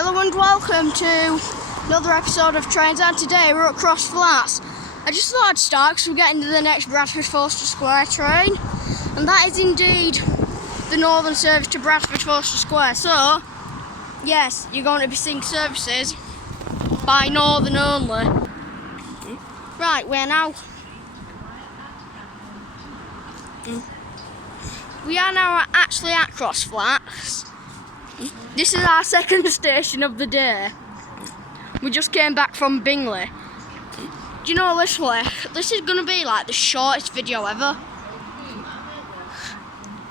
Hello and welcome to another episode of Trains, and today we're at Crossflats. I just thought I'd start because we're getting to the next Bradford Forster Square train, and that is indeed the northern service to Bradford Forster Square. So, yes, you're going to be seeing services by northern only. Right, we're now... We are now actually at Crossflats. This is our second station of the day. We just came back from Bingley. Do you know, literally, this is going to be like the shortest video ever.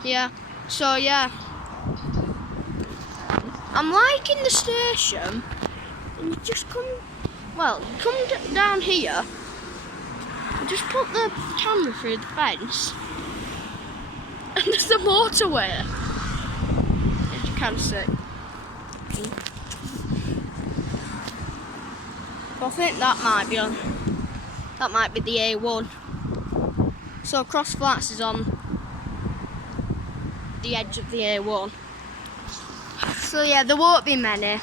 Yeah, so yeah. I'm liking the station. And you just come down here. And just put the camera through the fence. And there's the motorway. As you can see. I think that might be the A1. So Crossflats is on the edge of the A1. So yeah, there won't be many.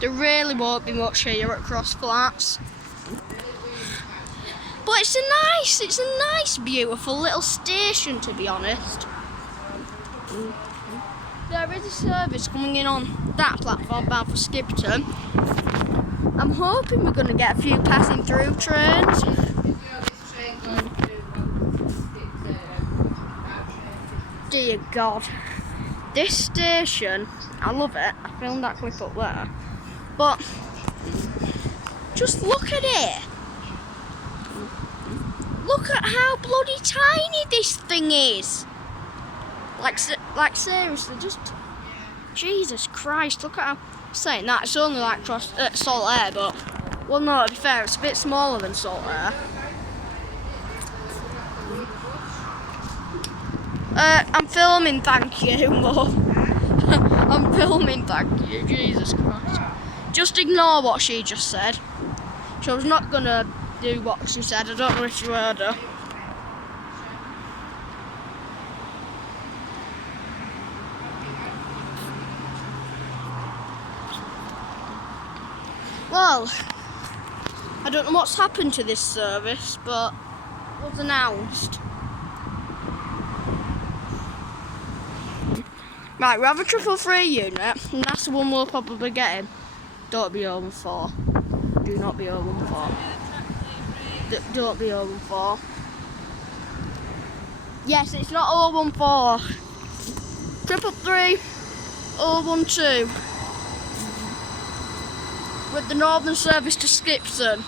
There really won't be much here at Crossflats. But it's a nice, beautiful little station, to be honest. There is a service coming in on that platform bound for Skipton. I'm hoping we're going to get a few passing through trains. Dear God. This station, I love it. I filmed that clip up there. But, just look at it. Look at how bloody tiny this thing is. Like seriously, just Jesus Christ! Look at how saying that it's only like Salt Air, but well, no, to be fair, it's a bit smaller than Salt Air. I'm filming, thank you, Mum. I'm filming, thank you. Jesus Christ! Just ignore what she just said. She was not gonna do what she said. I don't know if you heard her. Well, I don't know what's happened to this service, but it was announced. Right, we have a 333 unit, and that's the one we'll probably get in. Don't be 014. Do not be 014. Don't be 014. Yes, it's not 014. 333 012. With the northern service to Skipton.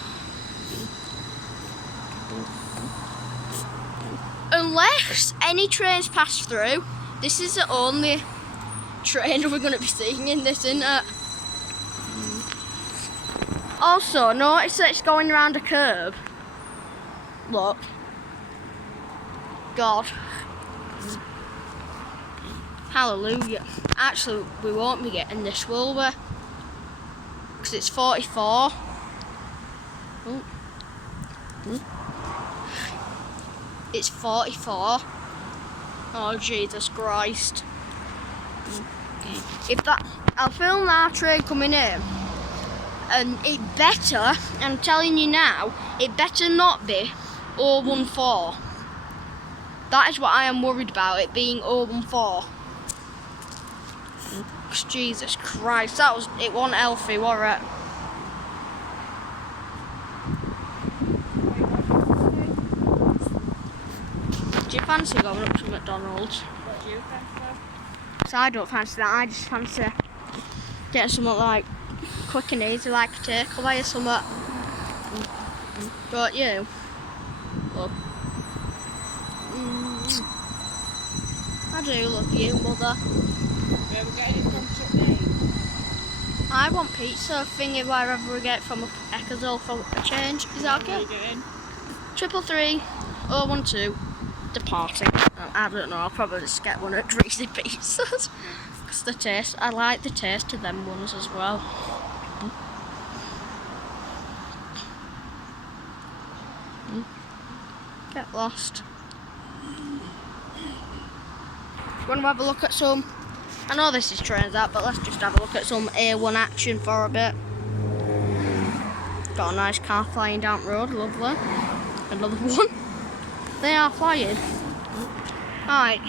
Unless any trains pass through, this is the only train we're going to be seeing in this, isn't it? Also, notice that it's going around a curve. Look. God. Hallelujah. Actually, we won't be getting this, will we? Because it's 44. It's 44. Oh, Jesus Christ. I'll film our train coming in. And it better, I'm telling you now, it better not be 014. That is what I am worried about, it being 014. Jesus Christ, it wasn't healthy, was it? Do you fancy going up to McDonald's? What do you fancy? So I don't fancy that, I just fancy getting something like quick and easy, like a takeaway or something. But you? Look. I do love you, Mother. Where are we getting it from today? I want pizza thingy wherever we get it from Ecclesall for a change. Is that okay? 333 012 departing. I don't know, I'll probably just get one of greasy pizzas. Because the taste, I like the taste of them ones as well. Get lost. Want to have a look at some I know this is trains out, but let's just have a look at some A1 action for a bit. Got a nice car flying down the road, lovely. Another one. They are flying. Right,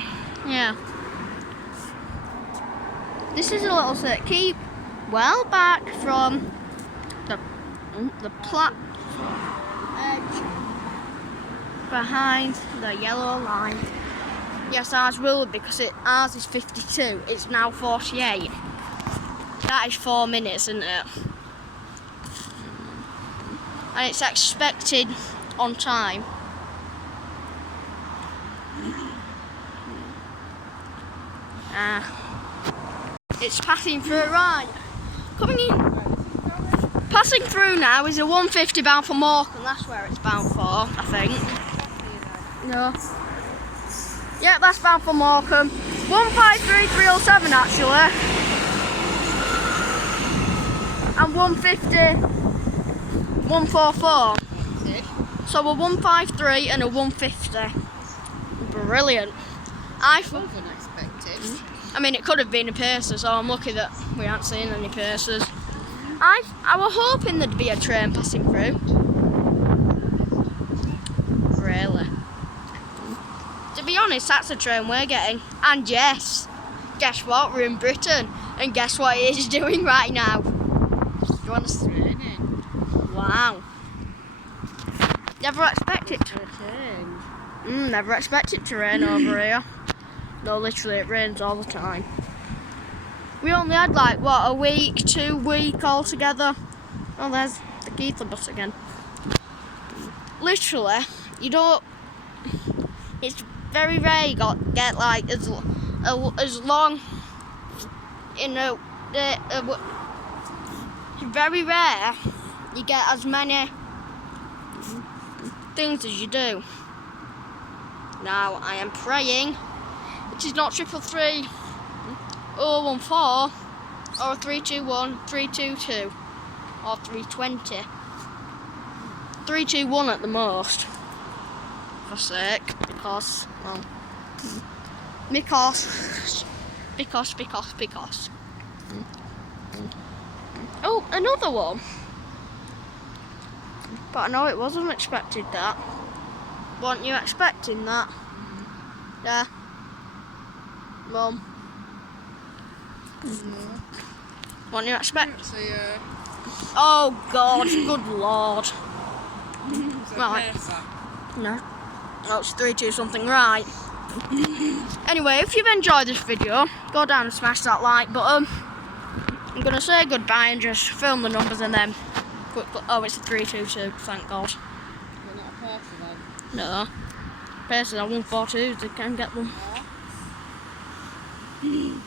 yeah. This is a little set. Keep well back from the platform edge behind the yellow line. Yes, ours will, because ours is 52. It's now 48. That is 4 minutes, isn't it? And it's expected on time. It's passing through, right. Coming in. Passing through now is a 150 bound for Morecambe. That's where it's bound for, I think. No. Yeah, that's bound for Morecambe. 153307 actually. And 150, 144. So a 153 and a 150. Brilliant. Unexpected. I mean, it could have been a pacer, so I'm lucky that we aren't seeing any pacers. I was hoping there'd be a train passing through. Really. To be honest, that's the train we're getting. And yes, guess what? We're in Britain. And guess what it is doing right now? Do you want to see? Raining. Wow. Never expected to. Never expected to rain over here. No, literally it rains all the time. We only had like, what, a week, 2 weeks altogether. Oh, there's the Keithley bus again. Literally, you don't, it's very rare you get like as long, you know, it's very rare you get as many things as you do. Now, I am praying it is not 333 014 or 321 322 or 320. 321 at the most. For sake, because, well, because. Oh, another one. But I know it wasn't expected that. Weren't you expecting that? Yeah. Mum. Weren't you expecting? Oh God, good Lord. Right. No. Oh, it's 3-2 something, right. Anyway, if you've enjoyed this video, go down and smash that like button. I'm going to say goodbye and just film the numbers and then quickly. Oh, it's a 3-2-2, thank God. You're not a pacer then? No. Pacers are 142s, they can get them. Yeah.